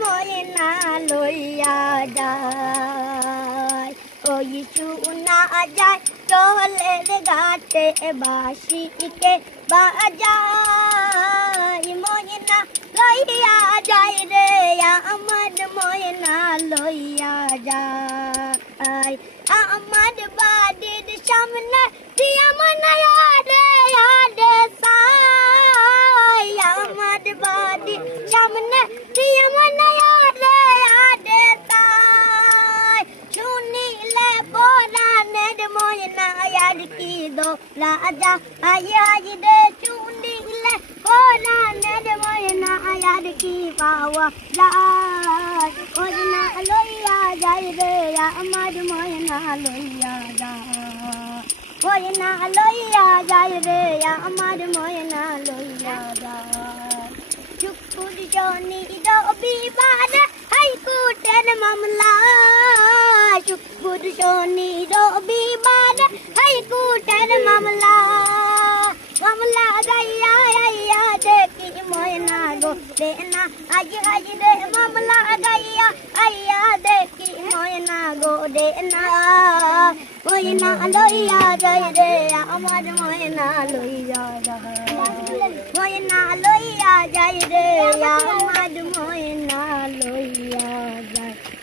ময়না লইয়া যায় ওই শোনা যায় চলের ঘাটে বাসিকে বাজায় ময়না লইয়া যায় রে আমার ময়না লইয়া যায় আমার বাড়ির সামনে দিয়া মনায়া রে আডে সাই আমার বাড়ির সামনে দিয়া মনায়া রে আডে সাই শুনিলে পরাণের ময়না আর কি দো রাজা আই রে শুনিলে পরাণের ময়না আর কি পাওয়া যায় ময়না লইয়া যায় রে আমার ময়না লইয়া যায় ময়না লইয়া যায় রে আমার ময়না লইয়া যায় চুপুর জনি রবিবার হাইকোর্টের মামলা চুপুর জনি রবিবার হাইকোর্টের মামলা মামলা গাইয়া আইয়া দেখি ময়না গো দে না আজ রে মামলা গাইয়া আইয়া দেখি ময়না গো দে না ময়না লইয়া যায় রে আমার ময়না লইয়া যায় ময়না লইয়া যায় রে আমার ময়না লইয়া